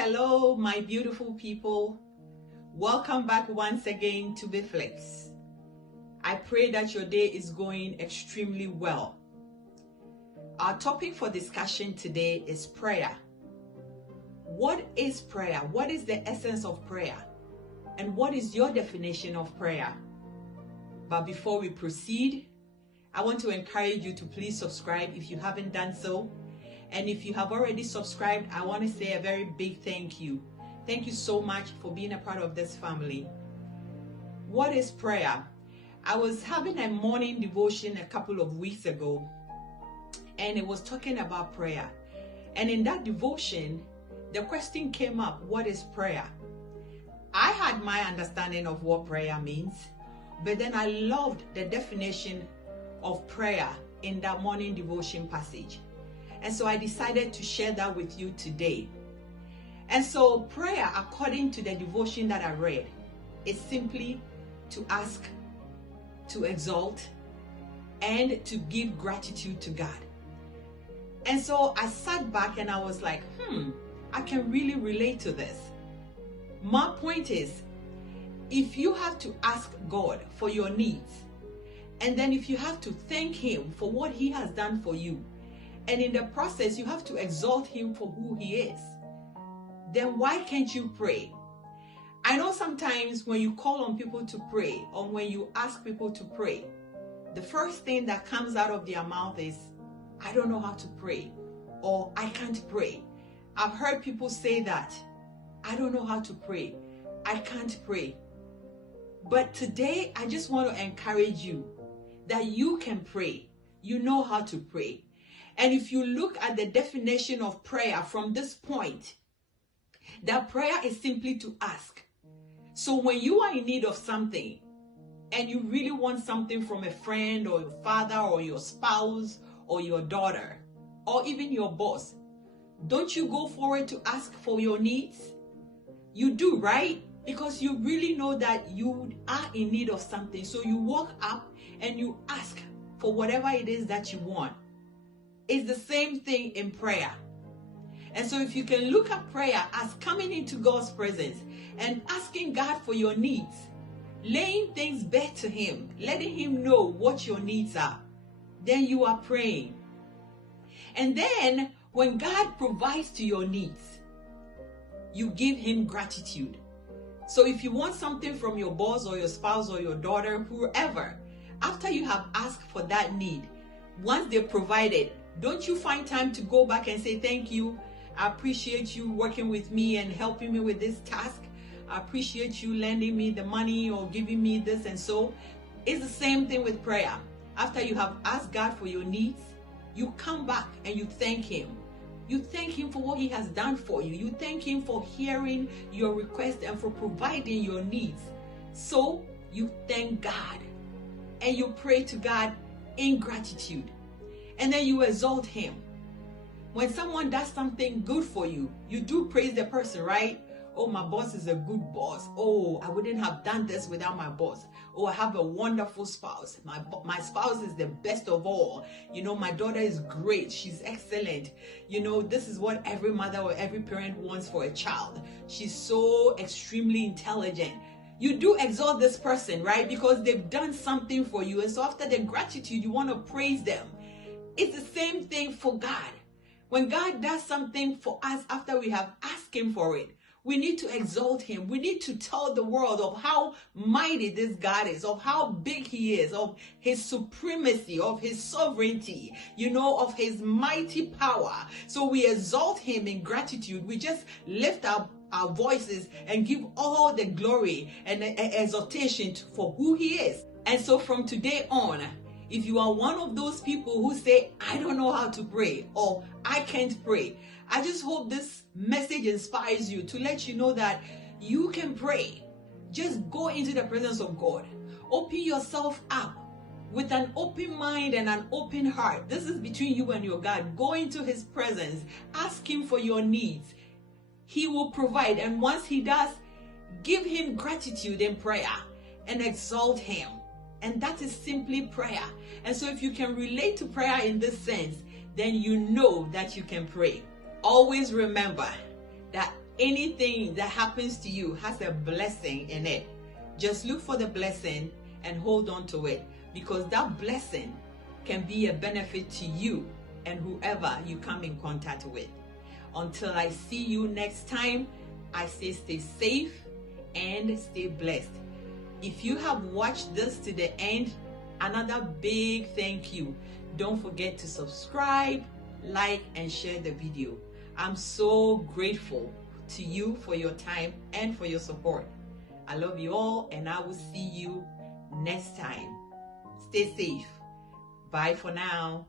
Hello, my beautiful people. Welcome back once again to Biflex. I pray that your day is going extremely well. Our topic for discussion today is prayer. What is prayer? What is the essence of prayer? And what is your definition of prayer? But before we proceed, I want to encourage you to please subscribe if you haven't done so. And if you have already subscribed, I want to say a very big thank you. Thank you so much for being a part of this family. What is prayer? I was having a morning devotion a couple of weeks ago, and it was talking about prayer. And in that devotion, the question came up, what is prayer? I had my understanding of what prayer means, but then I loved the definition of prayer in that morning devotion passage. And so I decided to share that with you today. And so prayer, according to the devotion that I read, is simply to ask, to exalt, and to give gratitude to God. And so I sat back and I was like, I can really relate to this. My point is, if you have to ask God for your needs, and then if you have to thank Him for what He has done for you, and in the process, you have to exalt Him for who He is, then why can't you pray? I know sometimes when you call on people to pray, or when you ask people to pray, the first thing that comes out of their mouth is, I don't know how to pray, or I can't pray. I've heard people say that, I don't know how to pray, I can't pray. But today, I just want to encourage you that you can pray. You know how to pray. And if you look at the definition of prayer from this point, that prayer is simply to ask. So when you are in need of something and you really want something from a friend or your father or your spouse or your daughter or even your boss, don't you go forward to ask for your needs? You do, right? Because you really know that you are in need of something. So you walk up and you ask for whatever it is that you want. It's the same thing in prayer. And so if you can look at prayer as coming into God's presence and asking God for your needs, laying things bare to Him, letting Him know what your needs are, then you are praying. And then when God provides to your needs, you give Him gratitude. So if you want something from your boss or your spouse or your daughter, whoever, after you have asked for that need, once they provide it, don't you find time to go back and say, thank you, I appreciate you working with me and helping me with this task. I appreciate you lending me the money or giving me this and so. It's the same thing with prayer. After you have asked God for your needs, you come back and you thank Him. You thank Him for what He has done for you. You thank Him for hearing your request and for providing your needs. So you thank God and you pray to God in gratitude. And then you exalt Him. When someone does something good for you, you do praise the person, right? Oh, my boss is a good boss. Oh, I wouldn't have done this without my boss. Oh, I have a wonderful spouse. My spouse is the best of all. You know, my daughter is great. She's excellent. You know, this is what every mother or every parent wants for a child. She's so extremely intelligent. You do exalt this person, right? Because they've done something for you. And so after the gratitude, you want to praise them. It's the same thing for God. When God does something for us after we have asked Him for it, we need to exalt Him. We need to tell the world of how mighty this God is, of how big He is, of His supremacy, of His sovereignty, you know, of His mighty power. So we exalt Him in gratitude. We just lift up our voices and give all the glory and exaltation for who He is. And so from today on, if you are one of those people who say, I don't know how to pray or I can't pray, I just hope this message inspires you to let you know that you can pray. Just go into the presence of God. Open yourself up with an open mind and an open heart. This is between you and your God. Go into His presence. Ask Him for your needs. He will provide. And once He does, give Him gratitude in prayer and exalt Him. And that is simply prayer. And so if you can relate to prayer in this sense, then you know that you can pray. Always remember that Anything that happens to you has a blessing in it. Just look for the blessing and hold on to it, because that blessing can be a benefit to you and whoever you come in contact with. Until I see you next time, I say stay safe and stay blessed. If you have watched this to the end, another big thank you. Don't forget to subscribe, like, and share the video. I'm so grateful to you for your time and for your support. I love you all, and I will see you next time. Stay safe. Bye for now.